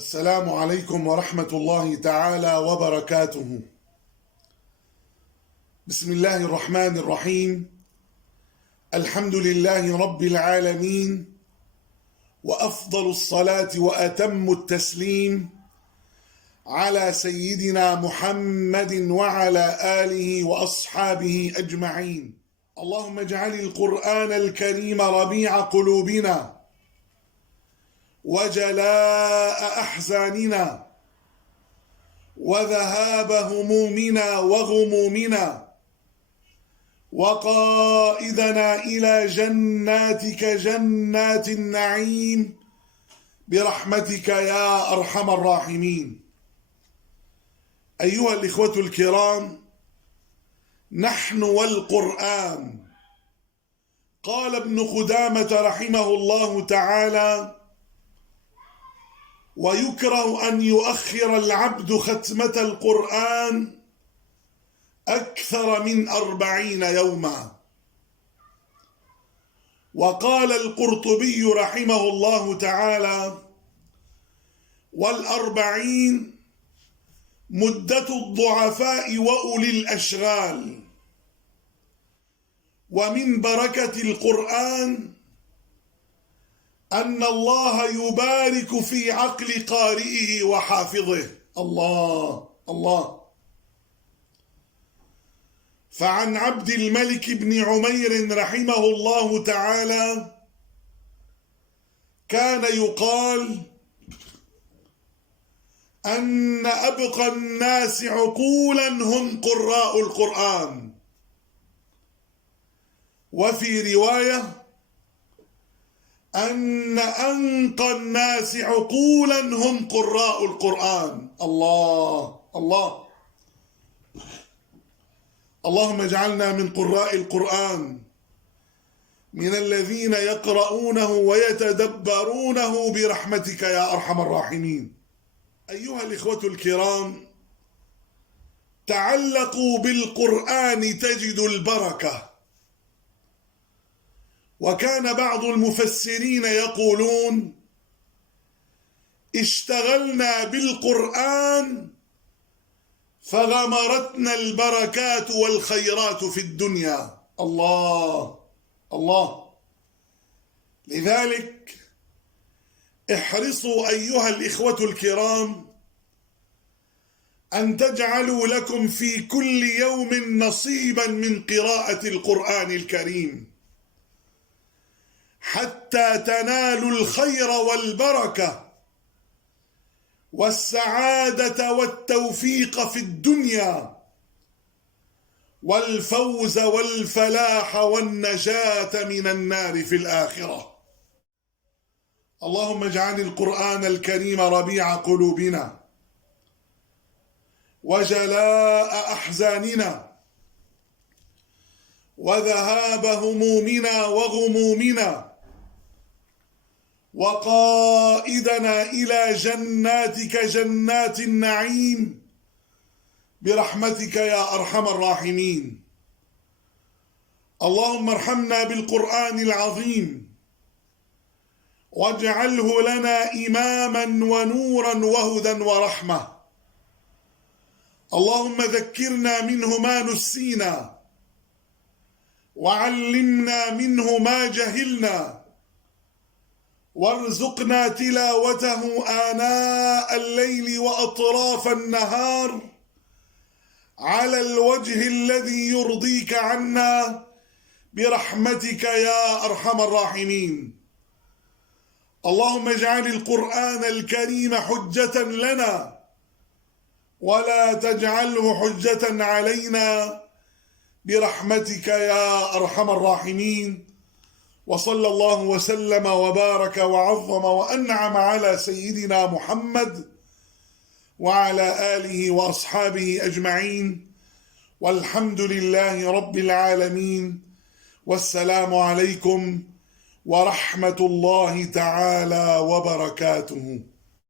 السلام عليكم ورحمة الله تعالى وبركاته. بسم الله الرحمن الرحيم. الحمد لله رب العالمين، وأفضل الصلاة وأتم التسليم على سيدنا محمد وعلى آله وأصحابه أجمعين. اللهم اجعل القرآن الكريم ربيع قلوبنا وجلاء أحزاننا وذهاب همومنا وغمومنا وقائدنا إلى جناتك جنات النعيم برحمتك يا أرحم الراحمين. أيها الإخوة الكرام، نحن والقرآن. قال ابن قدامة رحمه الله تعالى: ويكره أن يؤخر العبد ختمة القرآن أكثر من 40 يوما. وقال القرطبي رحمه الله تعالى: 40 مدة الضعفاء وأولي الأشغال. ومن بركة القرآن أن الله يبارك في عقل قارئه وحافظه. الله الله. فعن عبد الملك بن عمير رحمه الله تعالى كان يقال أن أبقى الناس عقولا هم قراء القرآن. وفي رواية أن أنقى الناس عقولا هم قراء القرآن. الله الله. اللهم اجعلنا من قراء القرآن، من الذين يقرؤونه ويتدبرونه برحمتك يا أرحم الراحمين. أيها الإخوة الكرام، تعلقوا بالقرآن تجدوا البركة. وكان بعض المفسرين يقولون: اشتغلنا بالقرآن فغمرتنا البركات والخيرات في الدنيا. الله الله. لذلك احرصوا أيها الإخوة الكرام أن تجعلوا لكم في كل يوم نصيبا من قراءة القرآن الكريم، حتى تنالوا الخير والبركة والسعادة والتوفيق في الدنيا، والفوز والفلاح والنجاة من النار في الآخرة. اللهم اجعل القرآن الكريم ربيع قلوبنا وجلاء أحزاننا وذهاب همومنا وغمومنا وقائدنا إلى جناتك جنات النعيم برحمتك يا أرحم الراحمين. اللهم ارحمنا بالقرآن العظيم، واجعله لنا إماما ونورا وهدى ورحمة. اللهم ذكرنا منه ما نسينا، وعلمنا منه ما جهلنا، وارزقنا تلاوته آناء الليل وأطراف النهار على الوجه الذي يرضيك عنا برحمتك يا أرحم الراحمين. اللهم اجعل القرآن الكريم حجة لنا ولا تجعله حجة علينا برحمتك يا أرحم الراحمين. وصلى الله وسلم وبارك وعظم وأنعم على سيدنا محمد وعلى آله وأصحابه أجمعين، والحمد لله رب العالمين. والسلام عليكم ورحمة الله تعالى وبركاته.